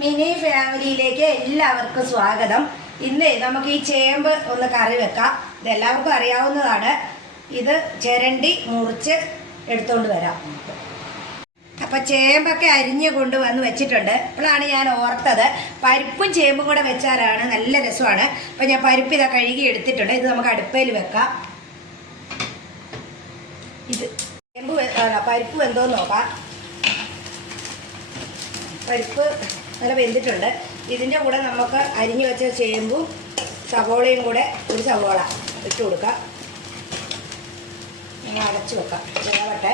Mini ഫാമിലിയിലേക്ക് എല്ലാവർക്കും സ്വാഗതം. ഇന്ന് നമുക്ക് ഈ ചേമ്പ് ഒന്ന് കറി വെക്കാം. ഇതെല്ലാവർക്കും അറിയാവുന്നതാണ്. ഇത് ചിരണ്ടി മുറിച്ച് എടുത്തുകൊണ്ട് വരാം. അപ്പൊ ചേമ്പൊക്കെ അരിഞ്ഞ് കൊണ്ടുവന്ന് വെച്ചിട്ടുണ്ട്. ഇപ്പോഴാണ് ഞാൻ ഓർത്തത്. പരിപ്പും ചേമ്പും കൂടെ വെച്ചാലാണ് നല്ല രസമാണ്. അപ്പൊ ഞാൻ പരിപ്പ് ഇതാ കഴുകി എടുത്തിട്ടുണ്ട്. ഇത് നമുക്ക് അടുപ്പയിൽ വെക്കാം. ഇത് ചേമ്പ് പരിപ്പ് എന്തോന്ന് നോക്കാം. പരിപ്പ് നല്ല വെന്തിട്ടുണ്ട്. ഇതിന്റെ കൂടെ നമുക്ക് അരിഞ്ഞു വെച്ച ചേമ്പും സവോളയും കൂടെ ഒരു സവോള ഇട്ട് കൊടുക്കാം. ഇങ്ങനെ അടച്ചു വെക്കാം. വേവട്ടെ.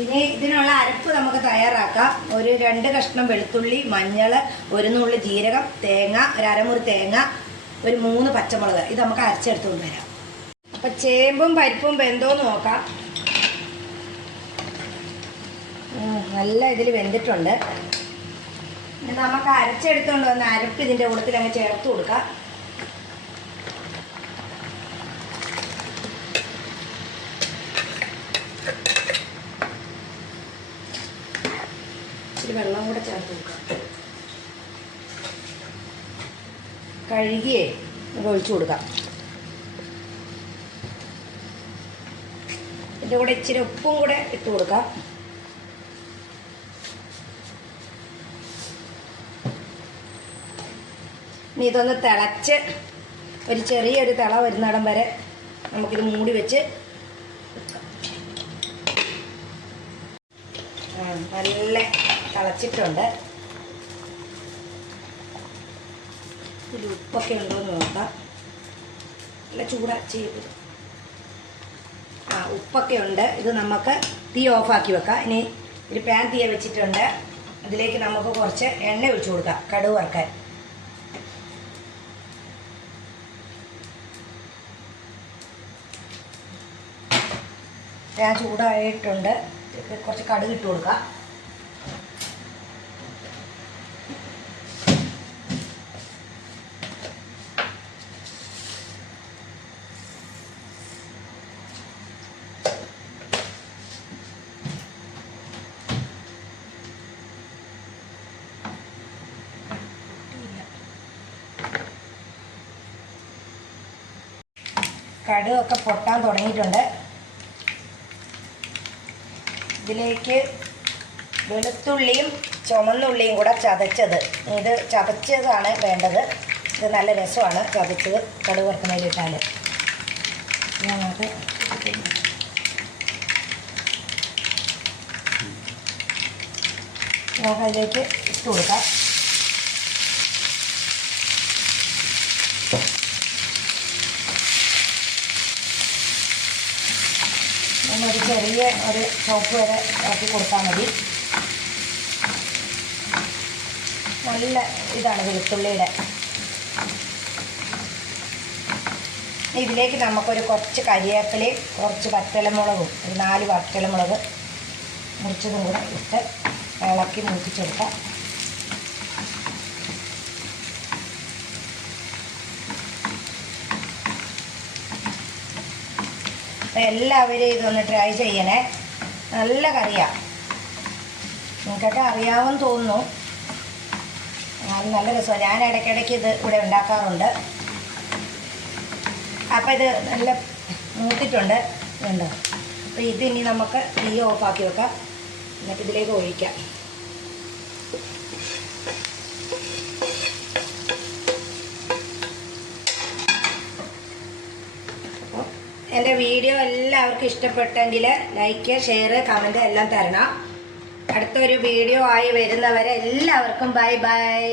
ഇനി ഇതിനുള്ള അരപ്പ് നമുക്ക് തയ്യാറാക്കാം. ഒരു രണ്ട് കഷ്ണം വെളുത്തുള്ളി മഞ്ഞൾ ഒരു നുള്ളി ജീരകം തേങ്ങ ഒരു അരമുറി തേങ്ങ ഒരു മൂന്ന് പച്ചമുളക്. ഇത് നമുക്ക് അരച്ചെടുത്തുകൊണ്ട് വരാം അപ്പം ചേമ്പും പരിപ്പും വെന്തോന്ന് നോക്കാം. നല്ല ഇതിൽ വെന്തിട്ടുണ്ട്. നമുക്ക് അരച്ചെടുത്തുകൊണ്ട് വന്ന് അരപ്പ് ഇതിന്റെ കൂട്ടത്തിൽ അങ്ങ് ചേർത്ത് കൊടുക്കാം. ഇച്ചിരി വെള്ളം കൂടെ ചേർത്ത് കൊടുക്കാം. കഴുകിയേ ഒഴിച്ചു കൊടുക്കാം. ഇതിന്റെ കൂടെ ഇച്ചിരി ഉപ്പും കൂടെ ഇട്ട് കൊടുക്കാം. ഇനി ഇതൊന്ന് തിളച്ച് ഒരു ചെറിയൊരു തിള വരുന്നിടം വരെ നമുക്കിത് മൂടി വെച്ച് നല്ല തിളച്ചിട്ടുണ്ട്. ഇതിൽ ഉപ്പൊക്കെ ഉണ്ടോ എന്ന് നോക്കാം. നല്ല ചൂടാ ചെയ്ത് ആ ഉപ്പൊക്കെ ഉണ്ട്. ഇത് നമുക്ക് തീ ഓഫാക്കി വെക്കാം. ഇനി ഒരു പാൻ തീയ വെച്ചിട്ടുണ്ട്. അതിലേക്ക് നമുക്ക് കുറച്ച് എണ്ണ ഒഴിച്ചു കൊടുക്കാം. കടുവ് വറുക്കാൻ. ഞാൻ ചൂടായിട്ടുണ്ട്. കുറച്ച് കടുക് ഇട്ട് കൊടുക്കാം. കടുകൊക്കെ പൊട്ടാൻ തുടങ്ങിയിട്ടുണ്ട്. ഇതിലേക്ക് വെളുത്തുള്ളിയും ചുമന്നുള്ളിയും കൂടെ ചതച്ചത്. ഇത് ചതച്ചതാണ് വേണ്ടത്. ഇത് നല്ല രസമാണ് ചതച്ചത് കടുക് വറുക്കുന്നതിലിട്ടാൽ ഞങ്ങൾക്ക് നമുക്ക് അതിലേക്ക് ഇട്ട് കൊടുക്കാം. ഒരു ചെറിയ ഒരു ചോപ്പ് വരെ ഇറക്കി കൊടുത്താൽ മതി. നല്ല ഇതാണ് വെളുത്തുള്ളിയുടെ. ഇതിലേക്ക് നമുക്കൊരു കുറച്ച് കരിയേപ്പലയും കുറച്ച് വറ്റലമുളകും ഒരു നാല് വറ്റലമുളക് മുറിച്ചതും കൂടെ ഇട്ട് ഇളക്കി മൂപ്പിച്ചെടുക്കാം. എല്ലാവരും ഇതൊന്ന് ട്രൈ ചെയ്യണേ. നല്ല കറിയാണ് നിങ്ങൾക്കൊക്കെ അറിയാമെന്ന് തോന്നുന്നു. അത് നല്ല രസമാണ് ഞാൻ ഇടയ്ക്കിടയ്ക്ക് ഇത് ഇവിടെ ഉണ്ടാക്കാറുണ്ട്. അപ്പം ഇത് നല്ല മൂത്തിട്ടുണ്ട്. ഉണ്ട് അപ്പോൾ ഇത് ഇനി നമുക്ക് തീ ഓഫാക്കി വെക്കാം. എന്നിട്ട് ഇതിലേക്ക് ഒഴിക്കാം. എന്റെ വീഡിയോ എല്ലാവർക്കും ഇഷ്ടപ്പെട്ടെങ്കിൽ ലൈക്ക് ഷെയർ കമന്റ് എല്ലാം തരണം. അടുത്തൊരു വീഡിയോ ആയി വരുന്നവരെ എല്ലാവർക്കും ബൈ ബൈ